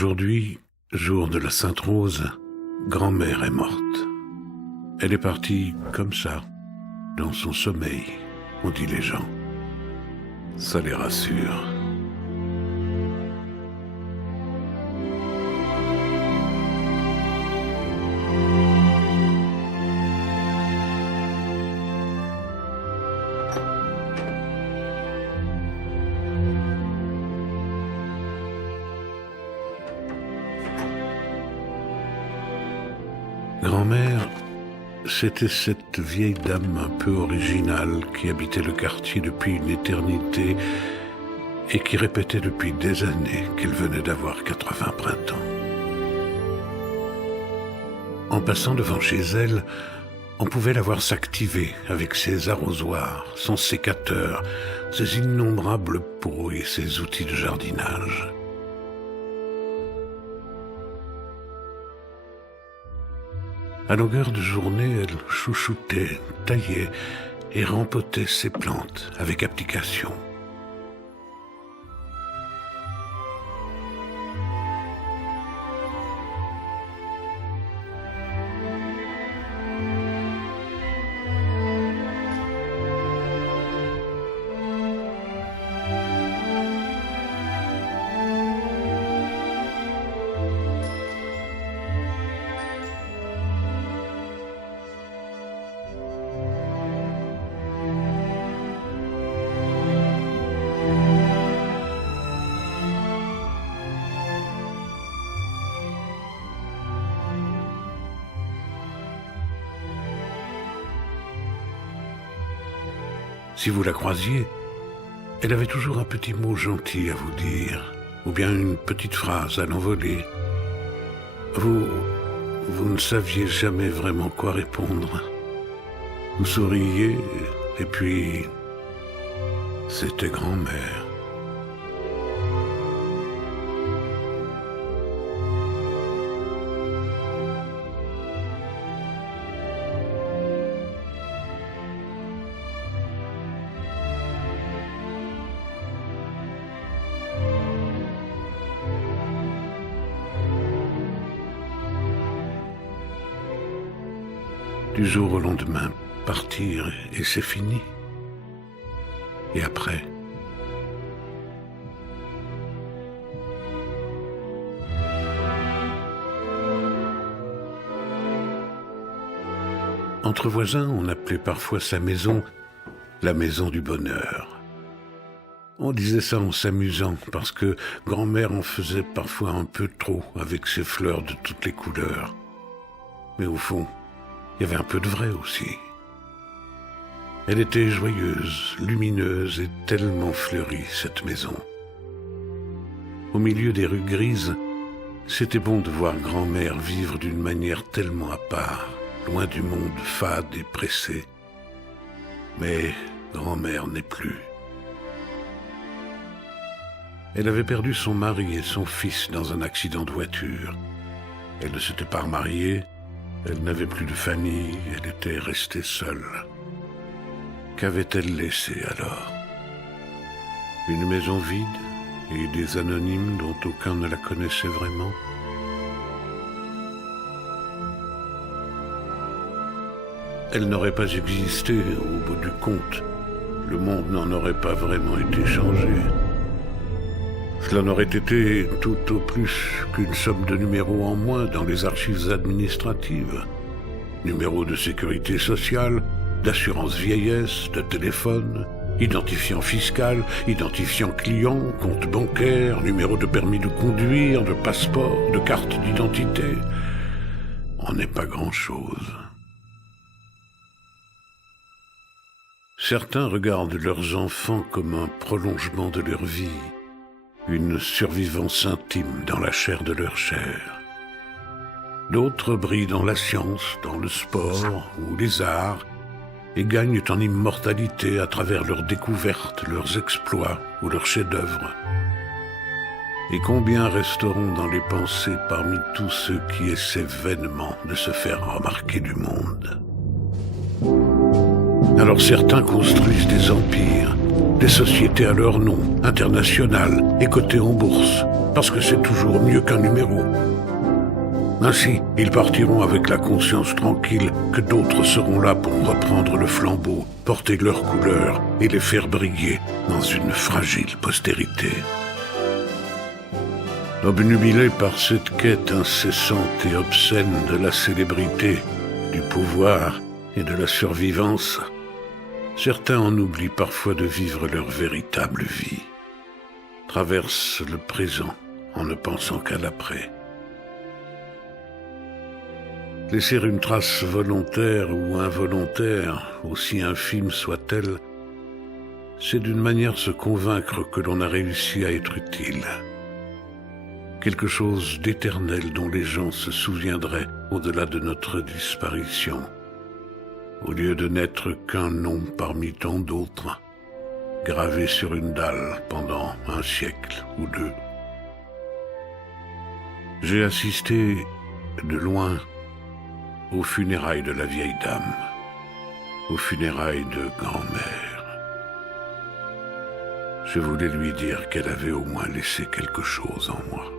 Aujourd'hui, jour de la Sainte-Rose, grand-mère est morte. Elle est partie comme ça, dans son sommeil, ont dit les gens. Ça les rassure. Grand-mère, c'était cette vieille dame un peu originale qui habitait le quartier depuis une éternité et qui répétait depuis des années qu'elle venait d'avoir 80 printemps. En passant devant chez elle, on pouvait la voir s'activer avec ses arrosoirs, son sécateur, ses innombrables pots et ses outils de jardinage. À longueur de journée, elle chouchoutait, taillait et rempotait ses plantes avec application. Si vous la croisiez, elle avait toujours un petit mot gentil à vous dire, ou bien une petite phrase à l'envolée. Vous ne saviez jamais vraiment quoi répondre. Vous souriez, et puis c'était grand-mère. Du jour au lendemain, partir et c'est fini. Et après? Entre voisins, on appelait parfois sa maison la maison du bonheur. On disait ça en s'amusant parce que grand-mère en faisait parfois un peu trop avec ses fleurs de toutes les couleurs. Mais au fond, il y avait un peu de vrai aussi. Elle était joyeuse, lumineuse et tellement fleurie, cette maison. Au milieu des rues grises, c'était bon de voir grand-mère vivre d'une manière tellement à part, loin du monde fade et pressé. Mais grand-mère n'est plus. Elle avait perdu son mari et son fils dans un accident de voiture. Elle ne s'était pas remariée. Elle n'avait plus de famille, elle était restée seule. Qu'avait-elle laissé alors? Une maison vide et des anonymes dont aucun ne la connaissait vraiment? Elle n'aurait pas existé au bout du compte. Le monde n'en aurait pas vraiment été changé. Cela n'aurait été tout au plus qu'une somme de numéros en moins dans les archives administratives. Numéros de sécurité sociale, d'assurance vieillesse, de téléphone, identifiant fiscal, identifiant client, compte bancaire, numéro de permis de conduire, de passeport, de carte d'identité. On n'est pas grand-chose. Certains regardent leurs enfants comme un prolongement de leur vie, une survivance intime dans la chair de leur chair. D'autres brillent dans la science, dans le sport ou les arts et gagnent en immortalité à travers leurs découvertes, leurs exploits ou leurs chefs-d'œuvre. Et combien resteront dans les pensées parmi tous ceux qui essaient vainement de se faire remarquer du monde? Alors certains construisent des empires, des sociétés à leur nom, internationales, et coté en bourse, parce que c'est toujours mieux qu'un numéro. Ainsi, ils partiront avec la conscience tranquille que d'autres seront là pour reprendre le flambeau, porter leurs couleurs et les faire briller dans une fragile postérité. Obnubilés par cette quête incessante et obscène de la célébrité, du pouvoir et de la survivance, certains en oublient parfois de vivre leur véritable vie, traversent le présent en ne pensant qu'à l'après. Laisser une trace volontaire ou involontaire, aussi infime soit-elle, c'est d'une manière se convaincre que l'on a réussi à être utile. Quelque chose d'éternel dont les gens se souviendraient au-delà de notre disparition, au lieu de n'être qu'un nom parmi tant d'autres, gravé sur une dalle pendant un siècle ou deux. J'ai assisté de loin aux funérailles de la vieille dame, aux funérailles de grand-mère. Je voulais lui dire qu'elle avait au moins laissé quelque chose en moi.